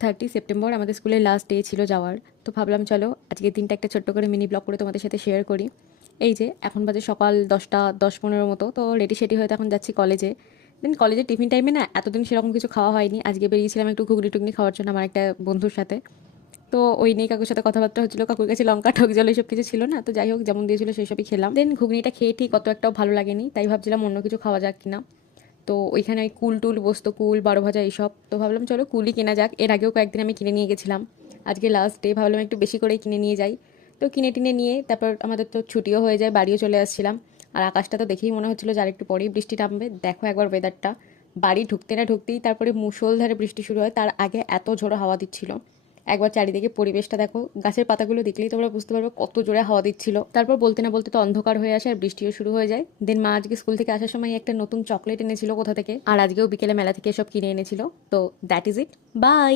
30 September আমাদের স্কুলের last day ছিল যাওয়ার। তো ভাবলাম চলো আজকের দিনটা একটা ছোট্ট করে মিনি ব্লগ করে তোমাদের সাথে শেয়ার করি। এই যে এখন বাজে সকাল 10টা 10:15 মতো, তো রেডি সেডি হয়ে তখন যাচ্ছি কলেজে। দেন কলেজে টিফিন টাইমে না এতদিন সেরকম কিছু খাওয়া হয়নি, আজকে বেরিয়েছিলাম একটু ঘুগনি টুগনি খাওয়ার জন্য আমার একটা বন্ধুর সাথে। তো ওই নিয়ে কাকুর সাথে কথাবার্তা হচ্ছিল, কাকুর কাছে লঙ্কা টক জল এইসব কিছু ছিল না, তো যাই হোক যেমন দিয়েছিল সেই সবই খেলাম। দেন ঘুগনিটা খেয়ে ঠিক অত একটাও ভালো লাগেনি, তাই ভাবছিলাম অন্য কিছু খাওয়া যাক কিনা। তো ওইখানে ওই কুল টুল বসতো, কুল বারো ভাজা এইসব, তো ভাবলাম চলো কুলই কেনা যাক। এর আগেও কয়েকদিন আমি কিনে নিয়ে গেছিলাম, আজকে লাস্ট ডে ভাবলাম একটু বেশি করেই কিনে নিয়ে যাই। তো কিনে টিনে নিয়ে তারপর আমাদের তো ছুটিও হয়ে যায়, বাড়িও চলে আসছিলাম। আর আকাশটা তো দেখেই মনে হচ্ছিলো যে আর একটু পরেই বৃষ্টি নামবে। দেখো একবার ওয়েদারটা, বাড়ি ঢুকতে না ঢুকতেই তারপরে মুষলধারে বৃষ্টি শুরু হয়, তার আগে এত ঝোড়ো হাওয়া দিচ্ছিল। একবার চারিদিকে পরিবেশটা দেখো, গাছের পাতাগুলো দেখলেই তোমরা বুঝতে পারবে কত জোরে হাওয়া দিচ্ছিল। তারপর বলতে না বলতে তো অন্ধকার হয়ে আসে আর বৃষ্টিও শুরু হয়ে যায়। দেন মা আজকে স্কুল থেকে আসার সময় একটা নতুন চকলেট এনেছিল কোথা থেকে, আর আজকেও বিকেলে মেলা থেকে এসব কিনে এনেছিল। তো দ্যাট ইজ ইট, বাই।